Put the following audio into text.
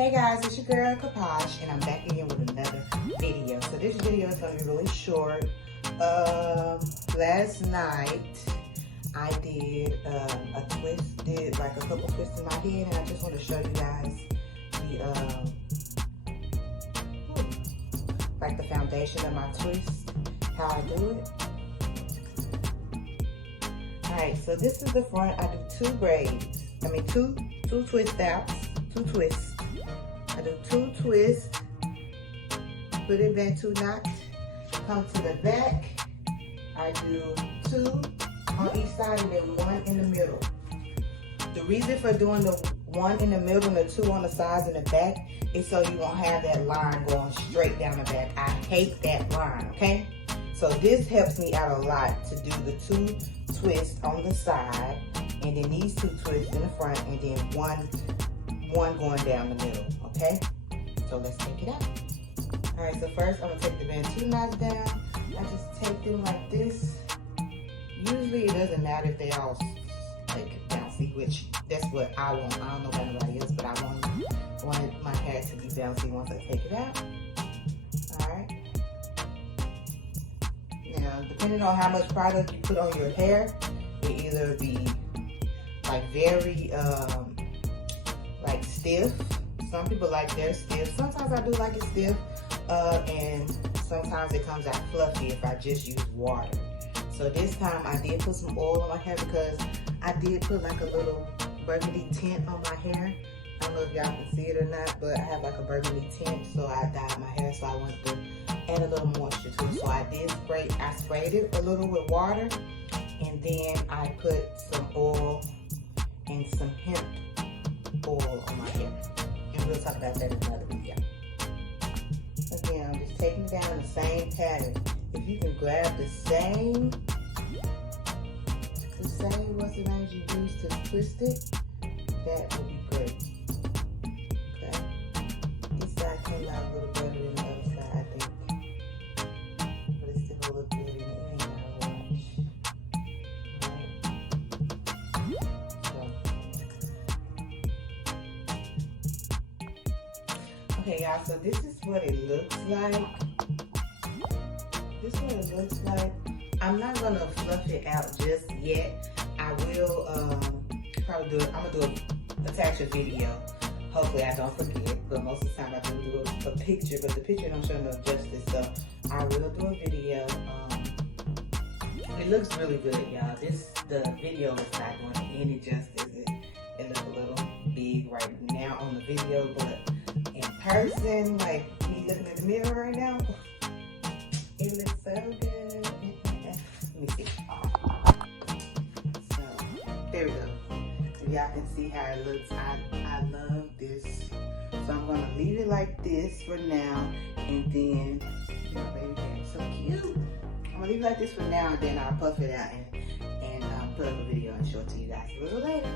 Hey guys, it's your girl Kaposh, and I'm back again with another video. So this video is going to be really short. Last night I did a twist, did like a couple twists in my head, and I just want to show you guys the like the foundation of my twist, how I do it. Alright, so this is the front. I do two braids. Two twist outs, two twists. I do two twists, put it back 2 knots, come to the back. I do 2 on each side and then 1 in the middle. The reason for doing the 1 in the middle and the 2 on the sides and the back is so you won't have that line going straight down the back. I hate that line, okay? So this helps me out a lot to do the 2 twists on the side and then these 2 twists in the front and then one going down the middle, okay? So let's take it out. All right, so first I'm gonna take the band 2 knots down. I just take them like this. Usually it doesn't matter if they all like bouncy, which that's what I want. I don't know about anybody else, but I wanted my hair to be bouncy once I take it out. All right. Now, depending on how much product you put on your hair, it either be like very like stiff. Some people like their stiff. Sometimes I do like it stiff, and sometimes it comes out fluffy if I just use water. So this time I did put some oil on my hair because I did put like a little burgundy tint on my hair. I don't know if y'all can see it or not, but I have like a burgundy tint, so I dyed my hair, so I wanted to add a little moisture to it. So I sprayed it a little with water, and then I put some oil and some hemp oil on my hair. And we'll talk about that in another video. Again, I'm just taking it down the same pattern. If you can grab the same what's the names you use to twist it, that would be great. Okay. This side came out a little better than the other side, I think. But it still look good and it ain't out of wash. Okay, y'all, so this is what it looks like. This is what it looks like. I'm not gonna fluff it out just yet. I will probably do it. I'm gonna attach a video. Hopefully I don't forget, but most of the time I do a picture, but the picture don't show enough justice, so I will do a video. It looks really good, y'all. The video is not doing any justice. It looks a little big right now on the video, but in person, like me looking in the mirror right now, it looks so good. Let me see. So there we go. Y'all can see how it looks. I love this. So I'm gonna leave it like this for now, and then my baby hair is so cute. I'm gonna leave it like this for now, and then I'll puff it out and put up a video and show it to you guys a little later.